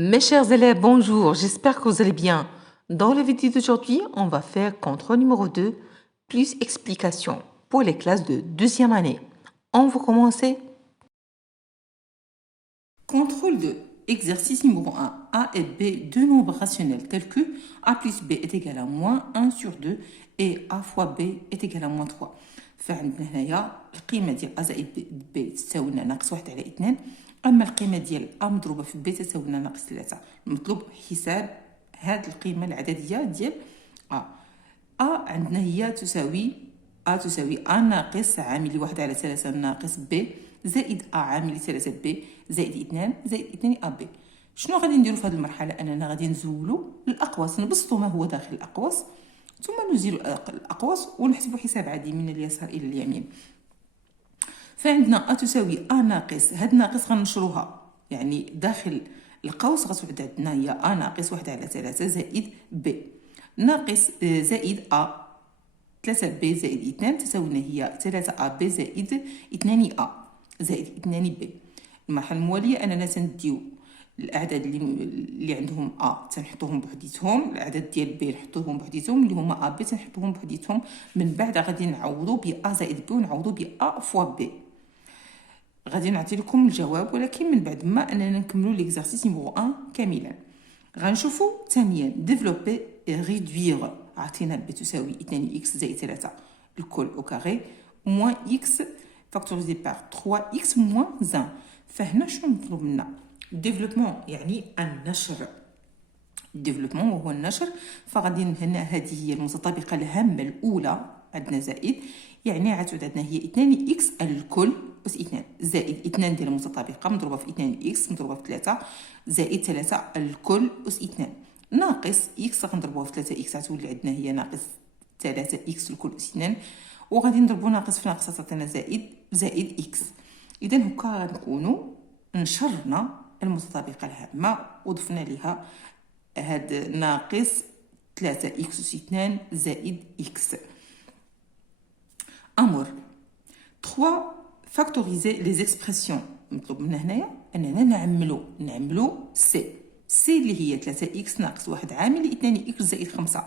Mes chers élèves, bonjour, j'espère que vous allez bien. Dans la vidéo d'aujourd'hui, on va faire contrôle numéro 2, plus explication pour les classes de deuxième année. On va commencer. Contrôle 2, exercice numéro 1. A et B, deux nombres rationnels tels que A plus B est égal à moins 1 sur 2 et A fois B est égal à moins 3. فعندنا هنايا القيمة ديال A زائد B تساوي لنا ناقص 1 على 2. أما القيمة ديال A مضروبة في B تساوي لنا ناقص 3. المطلوب حساب هاد القيمة العددية ديال A. A عندنا هي تساوي A تساوي A ناقص عامل 1 على 3 ناقص B زائد A عامل 3 B زائد 2 زائد 2 AB. شنو غادي نديرو في هذه المرحلة؟ أننا غادي نزولو الأقواس، نبسطو ما هو داخل الأقواس ثم نزيل الأقواس ونحسبوا حساب عادي من اليسار إلى اليمين. فعندنا A تساوي A ناقص، هاد ناقص غنشروها يعني داخل القوس غتعود عندنا هي A ناقص 1 على 3 زائد B ناقص زائد A 3B زائد 2 تساوي لنا هي 3AB زائد 2A زائد 2B. المرحلة الموالية أننا تنديو الأعداد اللي عندهم A تنحطوهم بوحديتهم، الأعداد ديال B نحطوهم بوحديتهم اللي هما AB تنحطوهم بوحديتهم. من بعد غادي نعوضو ب A زائد B ونعوضو ب A فوا B. غادي نعطي لكم الجواب ولكن من بعد ما أننا نكملو ليكزارسيس نيميرو 1 كاملا. غنشوفو ثانيا ديفلوبي ريدوير. عطينا B تساوي 2x زائد 3 الكل أو كاري موان x فاكتوريزي بار 3x موان 1. فهنا شنو مطلوب منا؟ ديفلوبمون يعني النشر. الديفلوبمون وهو النشر. فغادي هنا هذه هي المتطابقة الهامة الأولى عندنا زائد يعني غتعود عندنا هي 2x الكل أس 2 زائد 2 ديال المتطابقة مضروبة في 2x مضروبة في 3 زائد 3 الكل أس 2 ناقص x غنضربوها في 3x غتولي عندنا هي ناقص 3x الكل أس 2 وغادي نضربو ناقص في ناقص تعطينا زائد x. إذا هكا غنكونوا نشرنا المتطابقة الهامة وضفنا لها هاد ناقص 3x أس 2 زائد x. أمر 3 فاكتوريزي لي زيكسبرسيون. مطلوب منا هنايا أننا نعملو سي اللي هي 3x ناقص 1 عامل 2x زائد 5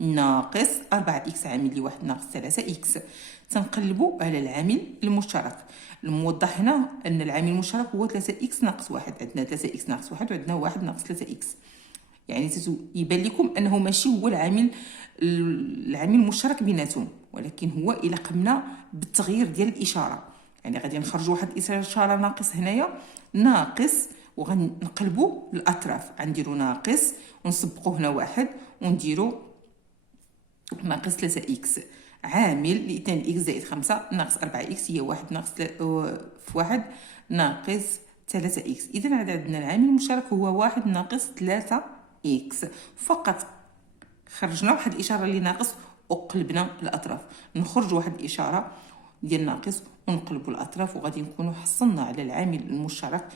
ناقص 4x عامل 1 ناقص 3x. تنقلبوا على العامل المشترك. الموضح هنا أن العامل المشترك هو 3x ناقص 1. عندنا 3x ناقص 1 وعندنا 1 ناقص 3x يعني يبان لكم أنه ماشي هو العامل المشترك بيناتهم ولكن هو إلا قمنا بالتغيير ديال الإشارة يعني غادي نخرجوا واحد الإشارة ناقص هنايا ناقص وغنقلبوا الأطراف غنديروا ناقص ونسبقوا هنا واحد ونديروا ناقص 3x عامل ل 2x زائد 5 ناقص 4x هي 1 ناقص في 1 ناقص 3x. إذا عندنا العامل المشترك هو 1 ناقص 3x فقط خرجنا واحد الإشارة اللي ناقص وقلبنا الأطراف. نخرج واحد الإشارة ديال ناقص ونقلبوا الأطراف وغادي نكونوا حصلنا على العامل المشترك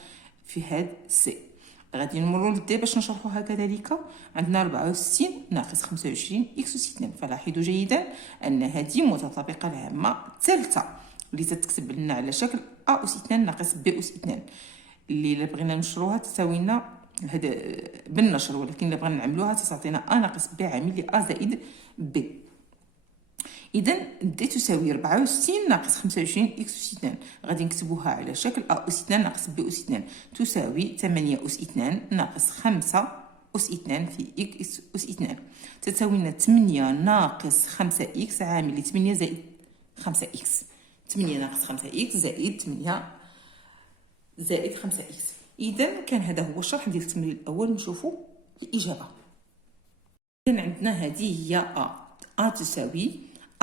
في هاد سي. غادي نمروا للدي باش نشرحوها كذلك. عندنا 64 ناقص 25 اكس أس 2. فلاحظوا جيدا ان هذه متطابقه الهامه الثالثه اللي تتكتب لنا على شكل ا أس 2 ناقص بي أس 2 اللي بغينا نشروها تساوي لنا هذا بالنشر ولكن الا بغينا نعملوها تعطينا ا ناقص بي عامل ل ا زائد بي. إذا دي تساوي 64 ناقص 25 إكس أس 2 غادي نكتبوها على شكل أ أس 2 ناقص بي أس 2 تساوي 8 أس 2 ناقص 5 أس 2 في إكس أس 2 تساوي لنا 8 ناقص 5 إكس عامل 8 زائد 5 إكس 8 ناقص 5 إكس زائد 8 زائد 5 إكس. إذا كان هذا هو الشرح ديال التمرين الأول. نشوفوا الإجابة. إذا عندنا هذه هي أ تساوي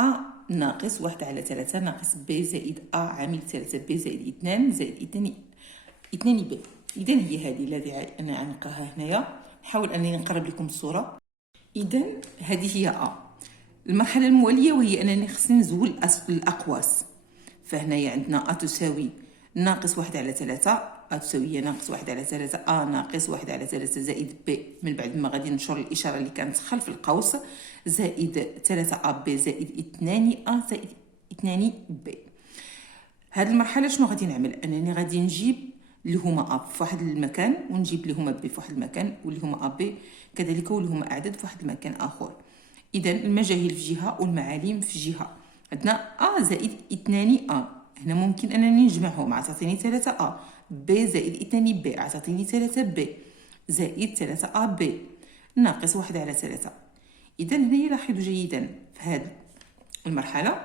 A ناقص 1 على 3 ناقص B زائد A عامل 3B زائد 2 زائد 2B. إذا هي هذه الذي أنا عنقها هنايا. نحاول أنني نقرب لكم الصورة. إذا هذه هي A. المرحلة الموالية وهي أنني خصني نزول الأقواس. فهنايا عندنا A تساوي ناقص 1 على 3 A تساوي ناقص 1 على 3 A ناقص 1 على 3 زائد B من بعد ما غادي ننشر الإشارة اللي كانت خلف القوس زائد 3AB زائد 2A زائد 2B. هذه المرحلة شنو غادي نعمل؟ أنني غادي نجيب اللي هما ا في واحد المكان، ونجيب اللي هما بي في واحد المكان، واللي هما ا بي كذلك، واللي هما اعداد في واحد المكان اخر. اذا المجاهيل في جهه والمعالم في جهه. عندنا ا زائد 2 ا، هنا ممكن انني نجمعهم، عطاتني 3 ا. ب زائد 2 ب عطاتني 3 ب زائد 3 ا ب ناقص 1 على 3. اذا هنا لاحظوا جيدا في هذه المرحله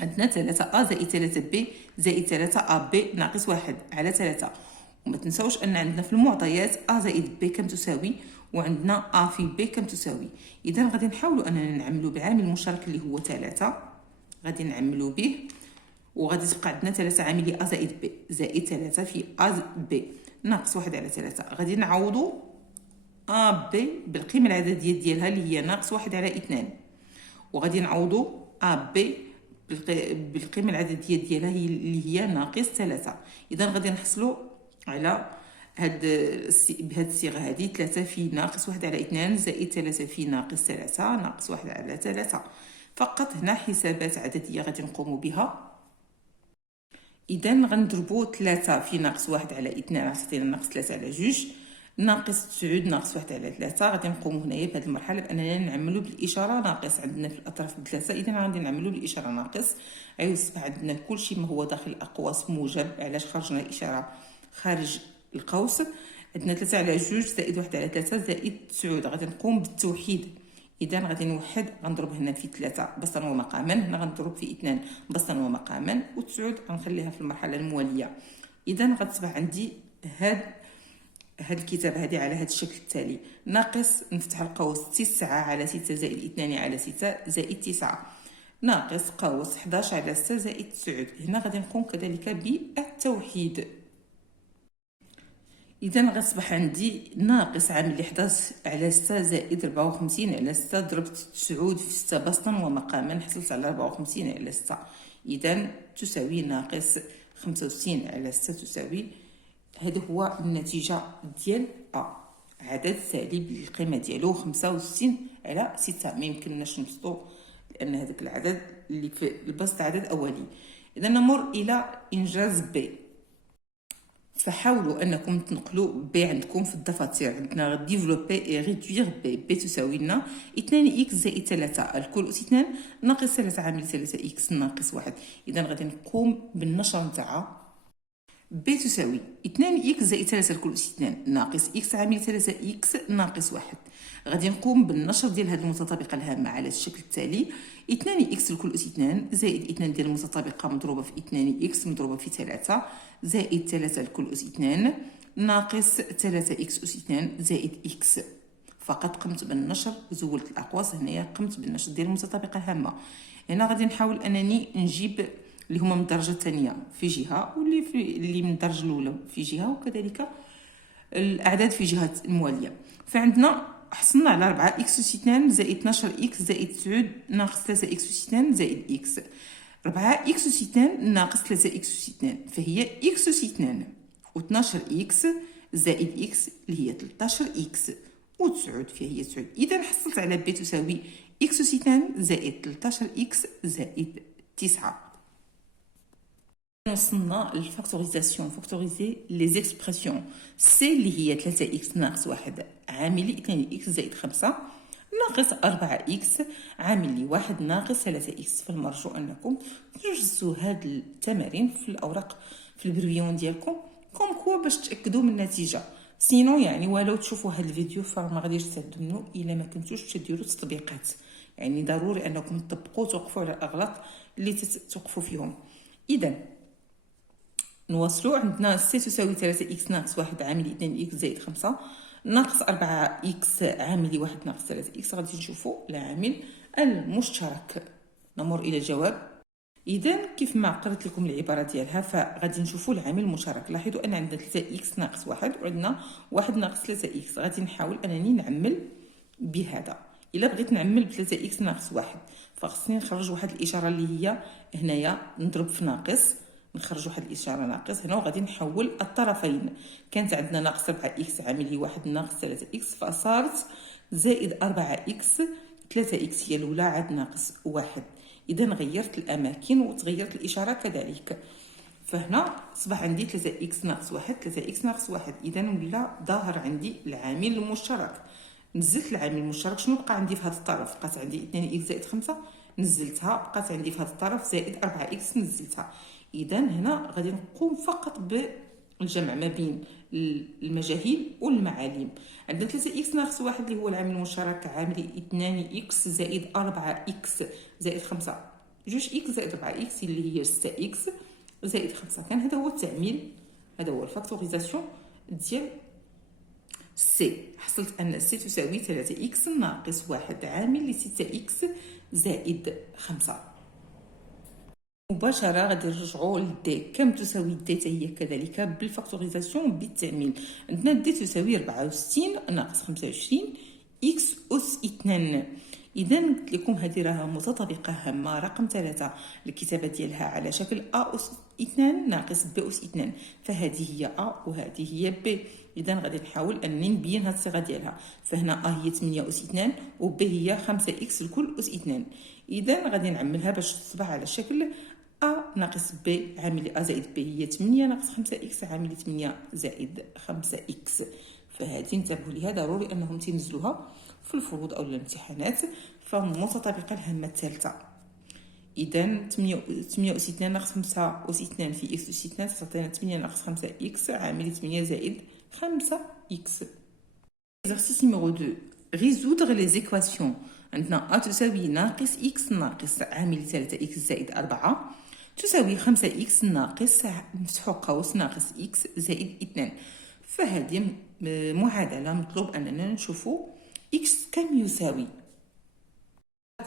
عندنا 3 ا زائد 3 ب زائد 3 ا ب ناقص 1 على 3. وما تنسوش ان عندنا في المعطيات ا زائد ب كم تساوي، وعندنا ا في ب كم تساوي. اذا غادي نحاولوا اننا نعملوا بعامل مشترك اللي هو 3، غادي نعملوا به، وغادي تبقى عندنا 3 عامل ا زائد ب زائد 3 في ا ب ناقص 1 على 3. غادي نعوضوا ا ب بالقيمه العدديه ديالها اللي هي ناقص 1 على 2، وغادي نعوضوا ا ب بالقيمه العدديه ديالها اللي هي ناقص 3. اذا غادي نحصلوا على بهذه الصيغه هذه 3 في ناقص 1 على 2 زائد 3 في ناقص 3 ناقص 1 على 3. فقط هنا حسابات عدديه غادي نقوم بها. اذا غنضربوا 3 في ناقص 1 على 2 عطينا ناقص 3 على 2 ناقص 9 ناقص 1 على 3. غادي نقوموا هنايا بهذه المرحله باننا نعملوا بالاشاره ناقص، عندنا في الاطراف بثلاثه، اذا غادي نعملوا بالاشاره ناقص. يصبح عندنا كلشي ما هو داخل الاقواس موجب. علاش خرجنا الاشاره خارج القوس؟ عندنا 3 على 2 زائد 1 على 3 زائد 9. غادي نقوم بالتوحيد. اذا غادي نوحد، غنضرب هنا في 3 بسطا ومقاما، هنا غنضرب في 2 بسطا ومقاما، و9 غنخليها في المرحله المواليه. اذا غتصبح عندي هاد الكتابه هذه على هذا الشكل التالي: ناقص، نفتح القوس، 9 على 6 زائد 2 على 6 زائد 9 ناقص قوس 11 على 6 زائد 9. هنا غادي نقوم كذلك بالتوحيد. اذا غتصبح عندي ناقص عامل 11 على 6 زائد 54 على 6. ضربت 9 في 6 بسطا ومقاما، حصلت على 54 على 6. اذا تساوي ناقص 65 على 6 تساوي، هذا هو النتيجه ديال ا، عدد سالب القيمه ديالو 65 على 6. ما يمكنناش نبسطو لان هذاك العدد اللي في البسط عدد اولي. اذا نمر الى انجاز ب. فحاولوا انكم تنقلوا ب عندكم في الدفاتر. عندنا ديفلوبي اي ريدوير ب تساوي لنا 2 اكس زائد 3 الكل اس 2 ناقص 3 عامل 3 اكس ناقص 1. اذا غادي نقوم بالنشر نتاع ب تساوي 2 اكس زائد 3 الكل اس 2 ناقص اكس عامل 3 اكس ناقص 1. غادي نقوم بالنشر ديال هذه المتطابقه الهامه على الشكل التالي: 2 اكس الكل اس 2 زائد 2 ديال المتطابقه مضروبه في 2 اكس مضروبه في 3 زائد 3 الكل اس 2 ناقص 3 اكس اس 2 زائد اكس. فقط قمت بالنشر وزولت الاقواس. هنايا قمت بالنشر ديال المتطابقه الهامه. هنا غادي نحاول انني نجيب اللي هما من الدرجه الثانيه في جهه، اللي من الدرجه الاولى في جهه، وكذلك الاعداد في جهه المواليه. فعندنا حصلنا على 4 اكس اس 2 زائد 12 اكس زائد 9 ناقص 3 اكس اس 2 زائد اكس. 4 اكس اس 2 ناقص 3 اكس اس 2 فهي اكس اس 2 و12 اكس زائد اكس اللي هي 13 اكس و9 فهي 9. اذا حصلت على ب تساوي اكس اس 2 زائد 13 اكس زائد 9. وصلنا للفاكتوريزاسيون. فاكتوريزي لي زيكسبرسيون. سي اللي هي 3 اكس ناقص 1 عامل 2 اكس زائد 5 ناقص 4 اكس عامل 1 ناقص 3 اكس. فالمرجو انكم تجزوا هاد التمارين في الاوراق في البرويون ديالكم كوم كوا باش تاكدوا من النتيجه. سينو يعني ولو تشوفوا هاد الفيديو فما غاديش تستافدوا منه الا ما كنتوش تديروا تطبيقات. يعني ضروري انكم تطبقوا توقفوا على الاغلاط اللي توقفوا فيهم. اذا نواصلوا. عندنا سي تساوي 3 اكس ناقص 1 عامل 2 اكس زائد 5 ناقص 4 اكس عامل 1 ناقص 3 اكس. غادي نشوفوا العامل المشترك. نمر الى الجواب. اذا كيف ما قرأت لكم العباره ديالها فغادي نشوفوا العامل المشترك. لاحظوا ان عندنا 3 اكس ناقص 1 وعندنا 1 ناقص 3 اكس. غادي نحاول انني نعمل بهذا. الا بغيت نعمل ب 3 اكس ناقص 1 فخصني نخرج واحد الاشاره اللي هي هنايا نضرب في ناقص، نخرج واحد الاشاره ناقص هنا وغادي نحول الطرفين. كانت عندنا ناقص 4 اكس عامل 1 ناقص 3 اكس فصارت زائد 4 اكس 3 اكس هي الاولى عاد ناقص 1. اذا غيرت الاماكن وتغيرت الاشاره كذلك. فهنا اصبح عندي 3 اكس ناقص 1 3 اكس ناقص 1. اذا ولا ظاهر عندي العامل المشترك. نزلت العامل المشترك، شنو بقى عندي في هذا الطرف؟ بقات عندي 2 اكس زائد 5 نزلتها، بقات عندي في هذا الطرف زائد 4 اكس نزلتها. اذا هنا غادي نقوم فقط بالجمع ما بين المجاهيل والمعالم. عندنا 3 اكس ناقص 1 اللي هو العامل المشترك، عامل 2 اكس زائد 4 اكس زائد 5 جوج اكس زائد 4 اكس اللي هي 6 اكس زائد 5. كان هذا هو التعميل، هذا هو الفاكتوريزاسيون ديال سي. حصلت ان سي تساوي 3 اكس ناقص 1 عامل ل 6 اكس زائد 5. مباشرة غادي نرجعوا للدي. كم تساوي الدي هي كذلك بالفاكتوريزاسيون بالتعميل. عندنا دي تساوي 64 ناقص 25 اكس أس 2. إذا قلت لكم هذه راها متطابقة هامة. رقم 3 الكتابة ديالها على شكل أ أس 2 ناقص ب أس 2، فهذه هي أ وهذه هي ب. إذا غادي نحاول أنني نبين هاد الصيغة ديالها. فهنا أ هي 8 أس 2 وب هي 5 إكس الكل أس 2. إذا غادي نعملها باش تصبح على شكل أ ناقص ب عامل أ زائد ب هي 8 ناقص 5 إكس عامل 8 زائد 5 إكس. فهذه انتبهوا ليها، ضروري أنهم تنزلوها في الفروض أو الامتحانات. فمتطابقة الهامة الثالثة. إذا 8 أس 2 ناقص 5 أس 2 في إكس أس 2 تعطينا 8 ناقص 5 إكس عامل 8 زائد 5 إكس. Exercice numéro 2. Résoudre les équations. عندنا أ تساوي ناقص إكس ناقص عامل 3 إكس زائد 4 تساوي 5 إكس ناقص نفتحو قوس ناقص إكس زائد 2. فهذه معادلة مطلوب أننا نشوفو إكس كم يساوي.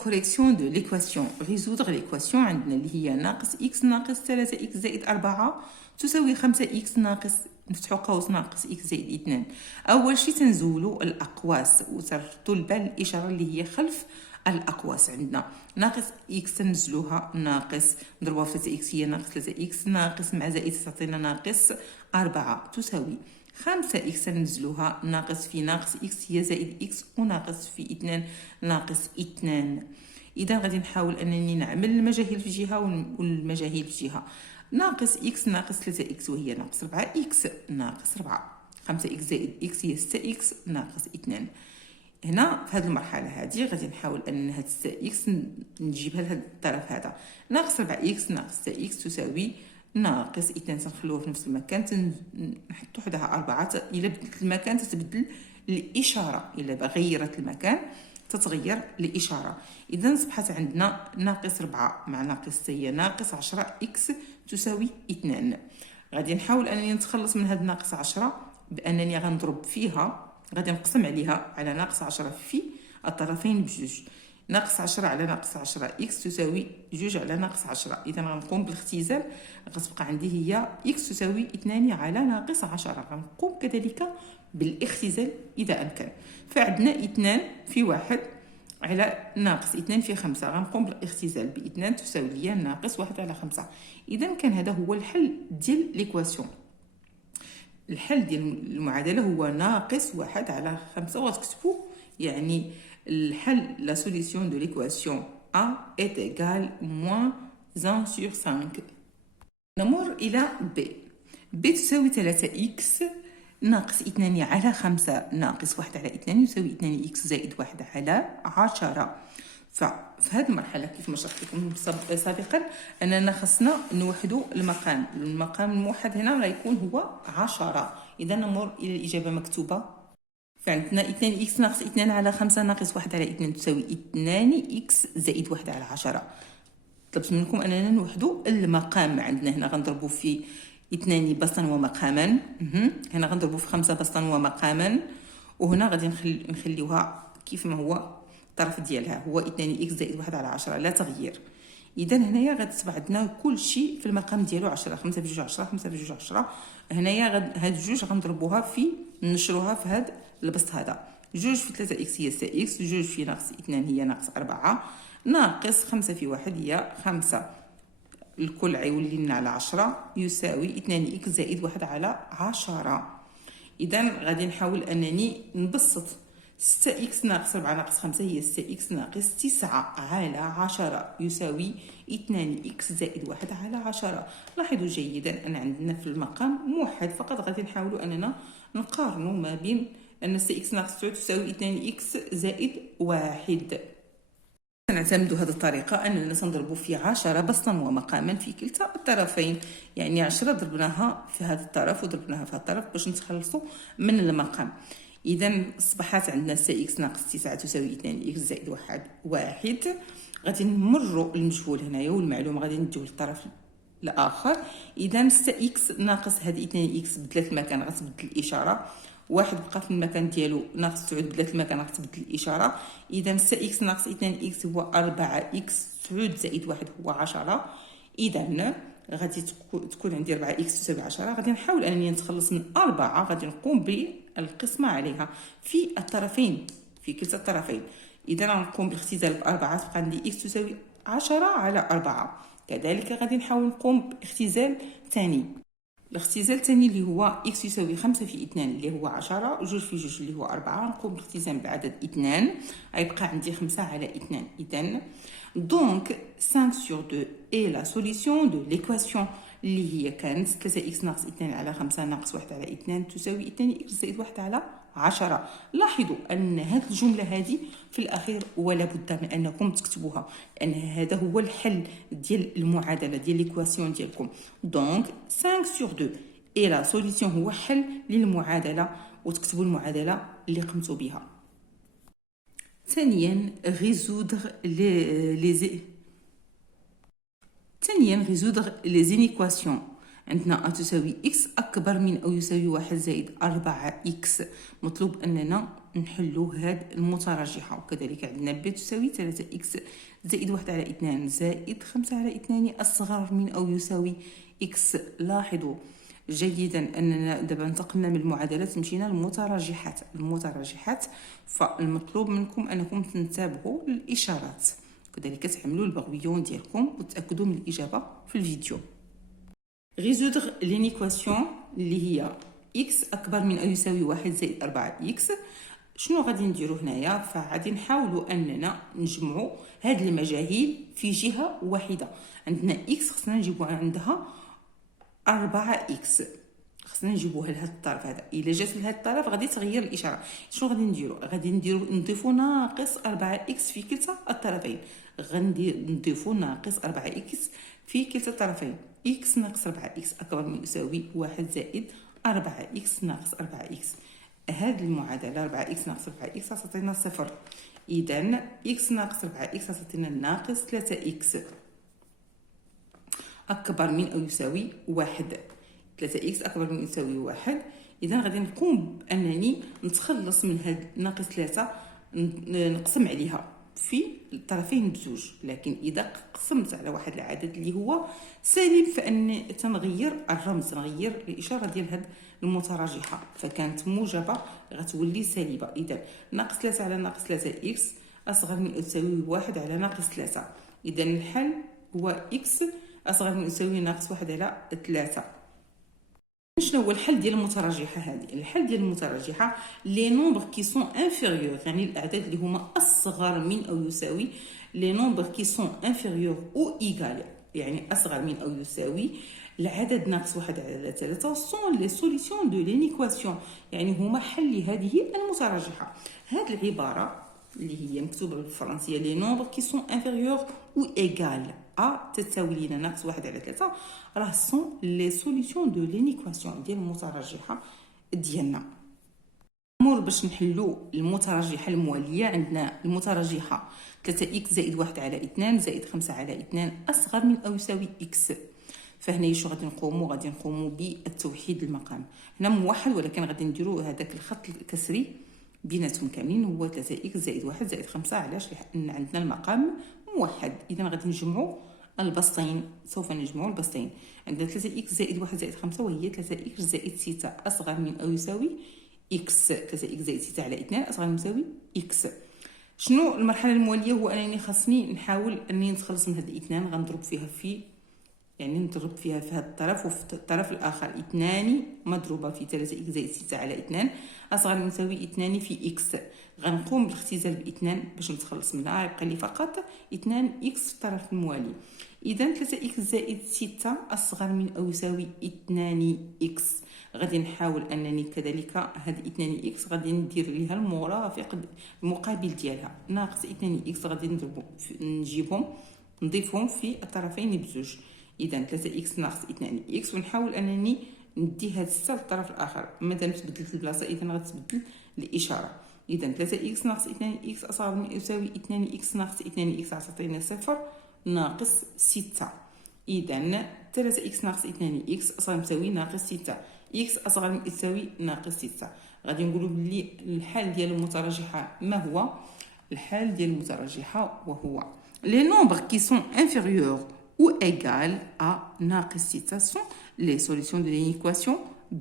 correction de l'équation. résoudre l'équation عندنا اللي هي ناقص إكس ناقص 3 إكس زائد 4 تساوي 5 إكس ناقص نفتحو قوس ناقص إكس زائد 2. أول شي تنزولو الأقواس وتردو البال الإشارة اللي هي خلف الأقواس. عندنا ناقص إكس تنزلوها ناقص نضربوها في 3 إكس هي ناقص 3 إكس ناقص مع زائد تعطينا ناقص 4 تساوي 5 إكس تنزلوها ناقص في ناقص إكس هي زائد إكس وناقص في 2 ناقص 2. إذا غادي نحاول أنني نعمل المجاهيل في جهة والمجاهيل في جهة. ناقص إكس ناقص 3 إكس وهي ناقص 4 إكس ناقص 4. 5 إكس زائد إكس هي 6 إكس ناقص 2. هنا في هذه المرحلة هذه غادي نحاول أن هاد 6 إكس نجيبها لهاد الطرف هذا. ناقص 4 إكس ناقص 6 إكس تساوي ناقص 2. تنخلوها في نفس المكان نحطو حداها 4. إلا بدلت المكان تتبدل الإشارة، إلا غيرت المكان تتغير الإشارة. إذا أصبحت عندنا ناقص 4 مع ناقص 6 هي ناقص 10 إكس تساوي 2. غادي نحاول أنني نتخلص من هاد ناقص 10 بأنني غنضرب فيها، غادي نقسم عليها على ناقص 10 في الطرفين بجوج. ناقص 10 على ناقص 10 إكس تساوي 2 على ناقص 10. إذا غنقوم بالاختزال، غتبقى عندي هي إكس تساوي 2 على ناقص 10. غنقوم كذلك بالاختزال إذا أمكن. فعندنا 2 في 1 على ناقص 2 في 5. غنقوم بالاختزال ب 2 تساوي ليا ناقص 1 على 5. إذا كان هذا هو الحل ديال ليكواسيون. الحل ديال المعادلة هو ناقص 1 على 5. وغتكتبوا يعني الحل لا سوليسيون دو ليكواسيون A est égale moins 1 sur 5. نمر إلى B. B تساوي 3x ناقص 2 على 5 ناقص 1 على 2 يساوي 2x زائد 1 على 10. ففي هذه المرحلة كيف ما شرحت لكم سابقا أننا خصنا نوحدوا المقام. المقام الموحد هنا غيكون هو 10. إذا نمر إلى الإجابة مكتوبة. فعندنا 2x ناقص 2 على 5 ناقص 1 على 2 تساوي 2x زائد 1 على 10. طلبت منكم أننا نوحدوا المقام. عندنا هنا غنضربوا في 2 بسطا ومقاما، هنا غنضربوا في 5 بسطا ومقاما، وهنا غادي نخليوها كيف ما هو الطرف ديالها هو 2x زائد 1 على 10 لا تغيير. إذا هنايا غتصبح عندنا كل شيء في المقام ديالو 10. 5 بجوج 10 5 بجوج 10. هنايا هاد الجوج غنضربوها في نشروها في هاد البسط هذا. 2 في 3x هي 6x، 2 في ناقص 2 هي ناقص 4، ناقص 5 في 1 هي 5. الكل غيولي لنا على 10 يساوي 2x زائد 1 على 10. إذا غادي نحاول أنني نبسط 6 إكس ناقص 4 ناقص 5 هي 6 إكس ناقص 9 على 10 يساوي 2 إكس زائد 1 على 10. لاحظوا جيدا أن عندنا في المقام موحد، فقط غادي نحاولوا أننا نقارنوا ما بين أن 6 إكس ناقص 9 تساوي 2 إكس زائد 1. نعتمد هذه الطريقة أننا سنضرب في 10 بسطا ومقاما في كلتا الطرفين، يعني 10 ضربناها في هذا الطرف وضربناها في هذا الطرف باش نتخلصوا من المقام. إذا أصبحت عندنا 6 إكس ناقص 9 تساوي 2 إكس زائد 1. غادي نمروا المجهول هنايا والمعلومة غادي نديو للطرف الآخر. إذا 6 إكس ناقص هذه 2 إكس بدلت المكان غتبدل الإشارة، 1 بقى في المكان ديالو ناقص 9 بدلت المكان غتبدل الإشارة. إذا 6 إكس ناقص 2 إكس هو 4 إكس، 9 زائد 1 هو 10. إذا غادي تكون عندي 4 إكس تساوي 10. غادي نحاول أنني نتخلص من 4، غادي نقوم بالقسمة عليها في الطرفين في كلتا الطرفين. إذا غنقوم بالاختزال ب4 تبقى عندي إكس تساوي 10 على 4. كذلك غادي نحاول نقوم باختزال ثاني. الاختزال الثاني اللي هو إكس يساوي 5 في 2 اللي هو 10، 2 في 2 اللي هو 4. نقوم بالاختزال بعدد 2 غيبقى عندي 5 على 2. إذن دونك 5 sur 2 est la solution de l'équation اللي هي كانت 3 إكس ناقص 2 على 5 ناقص 1 على 2 تساوي 2 إكس زائد 1 على 10. لاحظوا أن هذه الجملة هذه في الأخير ولا بد من أنكم تكتبوها، لأن هذا هو الحل ديال المعادلة ديال ليكواسيون ديالكم. دونك 5 sur 2 et la solution هو حل للمعادلة، وتكتبوا المعادلة اللي قمتوا بها. ثانيا résoudre les inéquations. عندنا أ تساوي إكس أكبر من أو يساوي 1 زائد 4 إكس. مطلوب أننا نحلو هاد المتراجحة. وكذلك عندنا ب تساوي 3 إكس زائد 1 على 2 زائد 5 على 2 أصغر من أو يساوي إكس. لاحظوا جيدا أننا دابا انتقلنا من المعادلات مشينا للمتراجحات. فالمطلوب منكم أنكم تنتبهوا للإشارات، وكذلك تعملوا البغويون ديالكم وتأكدوا من الإجابة في الفيديو. résoudre l'équation اللي هي إكس أكبر من أو يساوي 1 زائد 4 إكس. شنو غادي نديرو هنايا؟ فغادي نحاولوا أننا نجمعوا هاد المجاهيل في جهة واحدة. عندنا إكس خصنا نجيبوها عندها 4 إكس، خصنا نجيبوها لهاد الطرف هذا. إلا جات لهاد الطرف غادي تغير الإشارة. شنو غادي نديرو؟ غادي نضيفو ناقص 4 إكس في كلتا الطرفين. نضيفو ناقص 4 إكس في كلتا الطرفين. إكس ناقص 4 إكس أكبر من يساوي 1 زائد 4 إكس ناقص 4 إكس. هذه المعادلة 4 إكس ناقص 4 إكس تعطينا صفر. إذا إكس ناقص 4 إكس تعطينا ناقص 3 إكس أكبر من أو يساوي 1. 3 إكس أكبر من يساوي 1. إذا غادي نقوم بأنني نتخلص من هاد ناقص 3، نقسم عليها في الطرفين بزوج. لكن إذا قسمت على واحد العدد اللي هو سالب فإن تنغير الرمز، نغير الإشارة ديال هاد المتراجحة، فكانت موجبة غتولي سالبة. إذا ناقص 3 على ناقص 3 إكس أصغر من أو تساوي 1 على ناقص 3. إذا الحل هو إكس أصغر من أو تساوي ناقص 1 على 3. شنو هو الحل ديال المتراجحه هذه؟ الحل ديال المتراجحه لي نومبر كي سون انفيريور، يعني الاعداد اللي هما اصغر من او يساوي لي نومبر كي سون انفيريور او ايغال، يعني اصغر من او يساوي العدد ناقص 1 على 3 سون لي سوليسيون دو لينيكواسيون، يعني هما حل لهذه المتراجحه. هذه العباره اللي هي مكتوبه بالفرنسيه لي نومبر كي سون انفيريور او ايغال تساوي لنا ناقص 1 على 3 راه سون لي سوليسيون دو لينيكواسيون ديال المتراجحه ديالنا. امور باش نحلو المتراجحه المواليه. عندنا المتراجحه 3 اكس زائد 1 على 2 زائد 5 على 2 اصغر من او يساوي اكس. فهنا شنو غادي نقوموا بالتوحيد المقام. هنا موحد ولكن غادي نديروا هذاك الخط الكسري بيناتهم كاملين هو 3 اكس زائد 1 زائد 5. علاش؟ لان عندنا المقام موحد. اذا غادي نجمعوا البسطين. سوف نجمعوا البسطين. عندنا 3 اكس زائد 1 زائد 5 وهي 3 اكس زائد 6 اصغر من او يساوي اكس. 3 اكس زائد 6 على 2 اصغر من يساوي اكس. شنو المرحله المواليه؟ هو انني خاصني نحاول اني نتخلص من هاد الاثنان. غنضرب فيها في يعني نضرب فيها في هذا الطرف وفي الطرف الآخر 2 مضروبة في 3 إكس زائد 6 على 2 أصغر من يساوي 2 في إكس. غنقوم بالاختزال بإثنان باش نتخلص منها، يبقى لي فقط 2 إكس في الطرف الموالي. إذا 3 إكس زائد 6 أصغر من أو يساوي 2 إكس. غادي نحاول أنني كذلك هاد 2 إكس غادي ندير ليها المرافق المقابل ديالها ناقص 2 إكس، غادي نجيبهم نضيفهم في الطرفين بزوج. إذا 3 إكس ناقص 2 إكس، ونحاول أنني ندي هاد 6 للطرف الآخر. مادام تبدلت البلاصة إذا غتبدل الإشارة. إذا 3 إكس ناقص 2 إكس أصغر من يساوي 2 إكس ناقص 2 إكس تعطينا 0 ناقص 6. إذا 3 إكس ناقص 2 إكس أصغر من يساوي ناقص 6. إكس أصغر من يساوي ناقص 6. غادي نقولوا بلي الحال ديال المتراجحة ما هو؟ الحال ديال المتراجحة وهو les nombres qui sont inférieurs ou égales à ناقص 6 sont les solutions de l'équation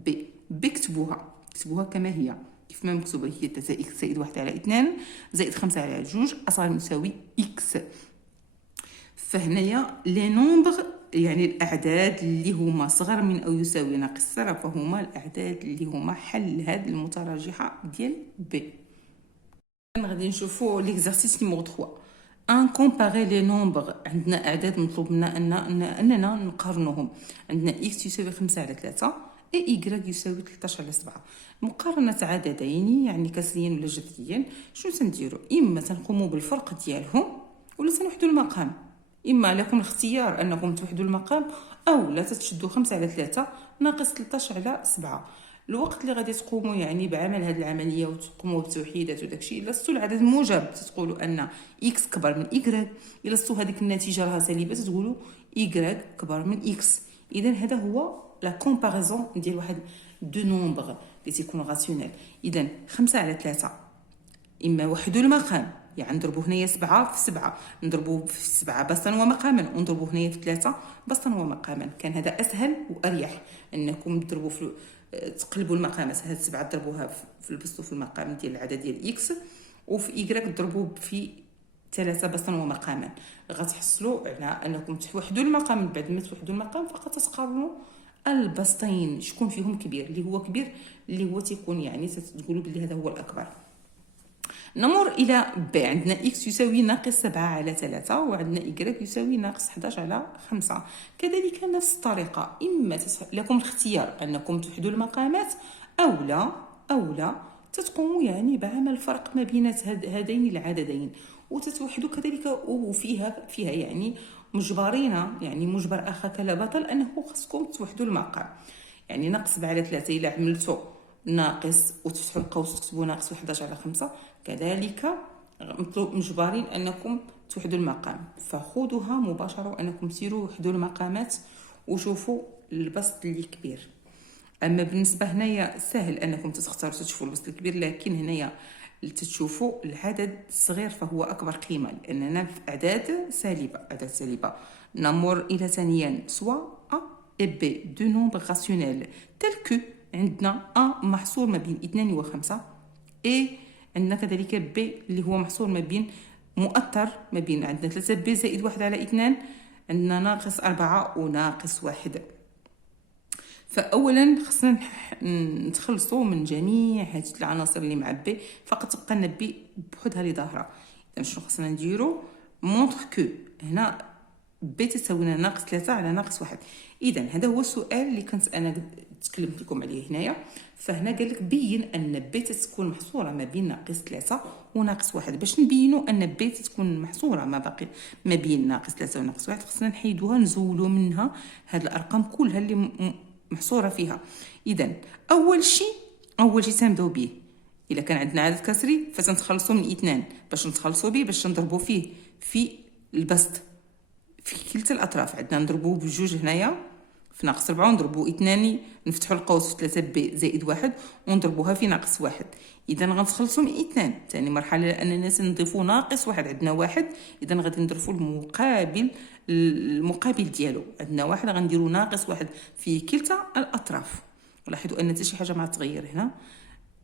B. بكتبوها كما هي كيف ما مكتوبة، هي 3 إكس زائد 1 على 2 زائد 5 على 2 أصغر من يساوي إكس. فهنايا لي نومبر يعني الأعداد اللي هما صغر من أو يساوي ناقص 0 فهما الأعداد اللي هما حل هاد المتراجحة ديال بي. غادي نشوفوا ليكزارسيس نيميرو 3. ان كومباري لي نومبر. عندنا أعداد مطلوب منا أننا نقارنوهم. عندنا إكس يساوي 5 على 3 اي إيكغيك يساوي 13 على 7. مقارنة عددين يعني كسريين ولا جذريين، شنو تنديرو؟ إما تنقوموا بالفرق ديالهم ولا تنوحدوا المقام. إما لكم الاختيار أنكم توحدوا المقام أو لا تشدوا 5 على 3 ناقص 13 على 7. الوقت اللي غادي تقوموا يعني بعمل هذه العمليه وتقوموا بالتوحيدات وداكشي، الا صتوا العدد موجب تقولوا ان اكس كبر من ايكغيك، الا صتوا هذيك النتيجه راها سالبه تقولوا ايكغيك كبر من اكس. اذا هذا هو لا كومباريزون ديال واحد دو نومبر اللي تيكون راسيونيل. اذا 5 على 3 اما وحدوا المقام، يعني نضربوا هنايا 7 في 7 نضربوا في 7 بسطا ومقاما، ونضربوا هنايا في 3 بسطا ومقاما. كان هذا اسهل واريح انكم تضربوا في تقلبوا المقامات. هاد 7 ضربوها في البسط وفي المقام ديال العدد ديال اكس، وفي ايكغيك ضربوا في 3 بسطا ومقاما. غتحصلوا على انكم توحدوا المقام. بعد ما توحدوا المقام فقط تقارنوا البسطين شكون فيهم كبير. اللي هو كبير اللي هو تيكون يعني تقولوا بلي هذا هو الاكبر. نمر الى ب. عندنا اكس يساوي ناقص 7 على 3 وعندنا إيكغيك يساوي ناقص 11 على 5. كذلك نفس الطريقه، اما لكم الاختيار انكم توحدوا المقامات او لا تتقوموا يعني بعمل فرق ما بين هذين العددين وتتوحدوا كذلك. وفيها يعني مجبرين، يعني مجبر اخاك لا بطل انه خصكم توحدوا المقام. يعني ناقص 7 على 3 الا عملتوا ناقص وتفتحوا القوس وتكتبوا ناقص 11 على 5 كذلك مجبرين انكم توحدوا المقام. فخذوها مباشره انكم سيروا وحدوا المقامات وشوفوا البسط اللي كبير. اما بالنسبه هنايا سهل انكم تختاروا تشوفوا البسط الكبير، لكن هنايا تشوفوا العدد الصغير فهو اكبر قيمه لاننا في اعداد سالبه. نمر الى ثانيا سوا ا et b دو نومبر راسيونيل تل كو عندنا ا محصور ما بين 2 و 5 اي عندنا كذلك بي اللي هو محصور ما بين مؤثر ما بين عندنا 3 بي زائد 1 على 2 عندنا ناقص 4 وناقص 1. فأولا خصنا نتخلصوا من جميع هذه العناصر اللي مع بي، فقط تبقى لنا بي بحدها اللي ظاهره. اذا شنو خصنا نديرو؟ مونطر كو هنا بي تساوي لنا ناقص 3 على ناقص 1. اذا هذا هو السؤال اللي كنت انا تكلمت لكم عليه هنايا. فهنا قال لك بين ان بي تكون محصوره ما بين ناقص 3 وناقص 1. باش نبينوا ان بي تكون محصوره ما بين ناقص 3 وناقص 1 خصنا نحيدوها نزولوا منها هاد الارقام كلها اللي محصوره فيها. اذا اول شيء تنبداو به. الا كان عندنا عدد كسري فتنتخلصوا من 2 باش نتخلصوا به باش نضربوا فيه في البسط في كلتا الاطراف. عندنا نضربوه بجوج هنايا في ناقص 4 ونضربوا 2 نفتحوا القوس في 3 بي زائد 1 ونضربوها في ناقص 1. اذا غنتخلصوا من 2. ثاني مرحله لاننا سنضيفوا ناقص 1. عندنا 1 اذا غادي نضربوا المقابل ديالو. عندنا 1 غنديروا ناقص 1 في كلتا الاطراف. لاحظوا ان حتى شي حاجه ما تغير هنا،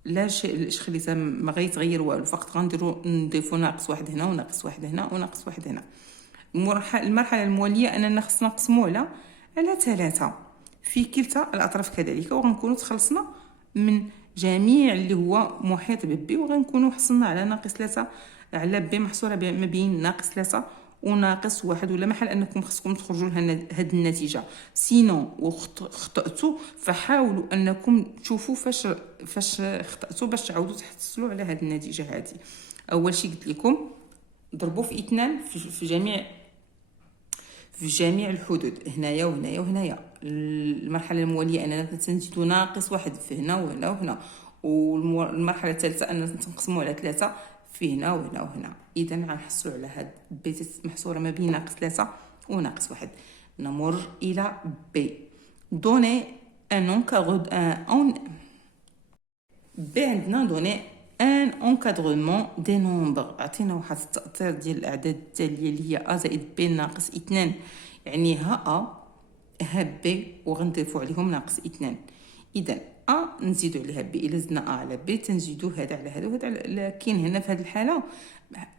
لا شيء خليتها ما غيتغير والو، فقط نضيفوا ناقص 1 هنا وناقص 1 هنا وناقص 1 هنا. المرحله المواليه اننا خصنا نقسموا على على 3 في كلتا الأطراف كذلك، وغنكونوا تخلصنا من جميع اللي هو محيط ببي، وغنكونوا حصلنا على ناقص 3 على بي محصورة ما بين ناقص 3 وناقص 1، ولا محل أنكم خصكم تخرجوا لها هاد النتيجة. سينو وخطأتوا فحاولوا أنكم تشوفوا فاش خطأتوا باش تعاودوا تحصلوا على هاد النتيجة هذه. أول شيء قلت لكم ضربوا في 2 في جميع الحدود، هنايا وهنايا وهنايا. المرحلة الموالية أننا تنزيدوا ناقص 1 في هنا وهنا وهنا، والمرحلة الثالثة أننا تنقسموا على 3 في هنا وهنا وهنا. إذا غنحصلوا على هاد بي محصورة ما بين ناقص 3 وناقص 1. نمر إلى بي. دوني بي عندنا دوني ان انكادرمون دي نومبر، عطينا واحد التأطير ديال الأعداد التالية اللي هي أ زائد بي ناقص 2، يعني ها أ ها بي وغنضيفوا عليهم ناقص 2. إذا أ نزيدوا عليها بي، إلا زدنا أ على بي تنزيدوا هذا على هذا وهذا على، لكن هنا في هذه الحالة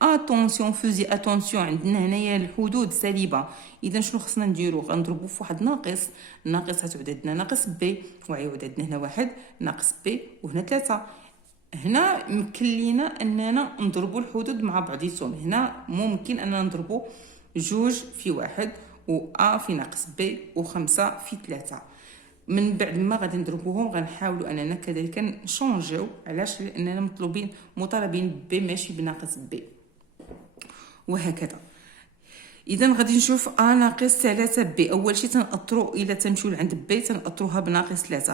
اتونسيون فوزي اتونسيون، عندنا هنايا الحدود سالبة. إذا شنو خصنا نديرو؟ غنضربوا في واحد ناقص غتعود عندنا ناقص بي، وعيود عندنا هنا 1 ناقص بي وهنا 3. هنا يمكن لينا اننا نضربوا الحدود مع بعضيتهم، هنا ممكن اننا نضربوا 2 في 1 و ا في ناقص ب و5 في 3. من بعد ما غادي نضربوهم غنحاولوا اننا كذلك نشونجيو، علاش؟ لاننا مطالبين ب ماشي بناقص ب، وهكذا. اذا غادي نشوف ا ناقص 3 بي. اول شيء تنأطروا الى تمشيو لعند بي تنأطروها بناقص 3،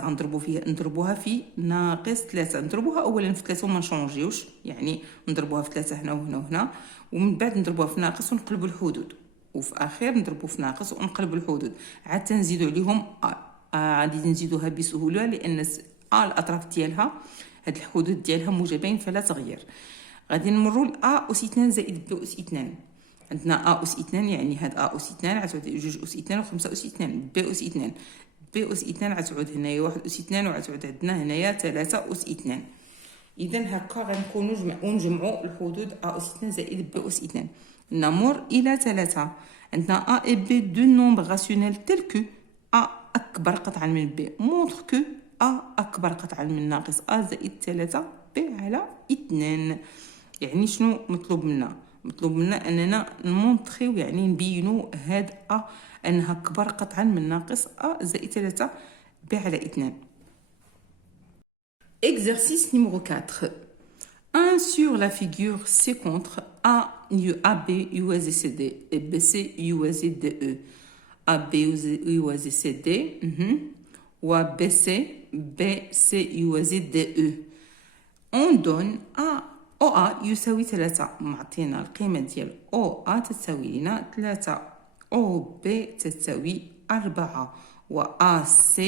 نضربوها في ناقص 3، نضربوها اولا في 3 وما نشونجيوش، يعني نضربوها في 3 هنا وهنا وهنا، ومن بعد نضربوها في ناقص ونقلبوا الحدود، وفي اخر نضربوا في ناقص ونقلبوا الحدود، عاد تنزيدوا عليهم غادي نزيدوها بسهوله لان الاطراف ديالها هاد الحدود ديالها موجبين فلا تغيير. غادي نمروا ل ا اس 2 زائد ب اس 2. عندنا ا اس 2 يعني هاد ا اس 2 غتعود 2 اس 2 و5 اس 2، بي اس 2 بي اس 2 غتعود هنايا 1 اس 2 وغتعود عندنا هنايا 3 اس 2. اذا هكا غنكونوا نجمعوا الحدود ا اس 2 زائد بي اس 2. نمر الى 3. عندنا ا اي بي دو نومبر راسيونيل تيل كو ا اكبر قطعا من بي مونطر كو ا اكبر قطعا من ناقص ا زائد 3 بي على 2. يعني شنو مطلوب منا؟ مطلوب منا اننا نمونطريو، يعني نبينوا هاد ا انها كبر قطعا من ناقص ا زائد 3 ب على 2. Exercice numéro 4. 1 sur la figure ci-contre A AB يوازي CD et BC يوازي DE. AB يوازي CD و BC يوازي DE. On donne A OA يساوي 3، معطينا القيمة ديال OA تساوي لنا 3، OB تساوي 4 و AC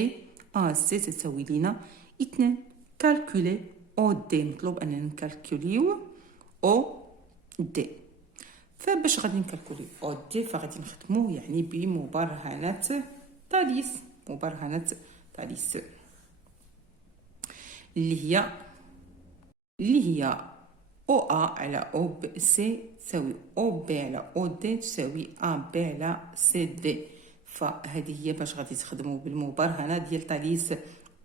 تساوي لنا 2. كالكولي OD، مطلوب أننا نكالكوليو OD. فباش غادي نكالكولي OD فغادي نخدمو يعني بمبرهنات تاليس، اللي هي OA على OC تساوي OB على OD تساوي AB على CD. فهذه هي باش غادي تخدموا بالمبرهنه ديال تاليس.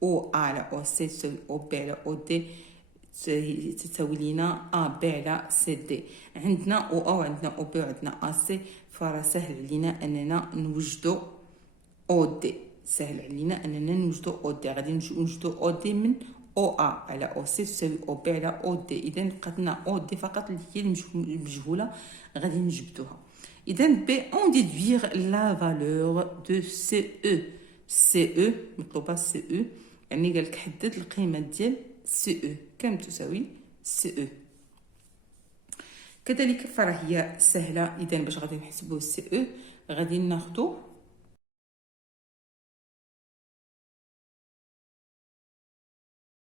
OA على OC تساوي OB على OD تساوي لنا AB على CD. عندنا OA وعندنا OB وعندنا AC، فراه سهل علينا اننا نوجدوا OD. غادي نوجدوا OD من OA على OC تساوي OB على OD. إذا بقات لنا OD فقط اللي هي المجهولة غادي نجبدوها. إذا ب on déduire la valeur de CE مطلوبة CE، يعني قالك حدد القيمة ديال CE كم تساوي CE. كذلك فراه هي سهلة. إذا باش غادي نحسبوا CE غادي ناخدو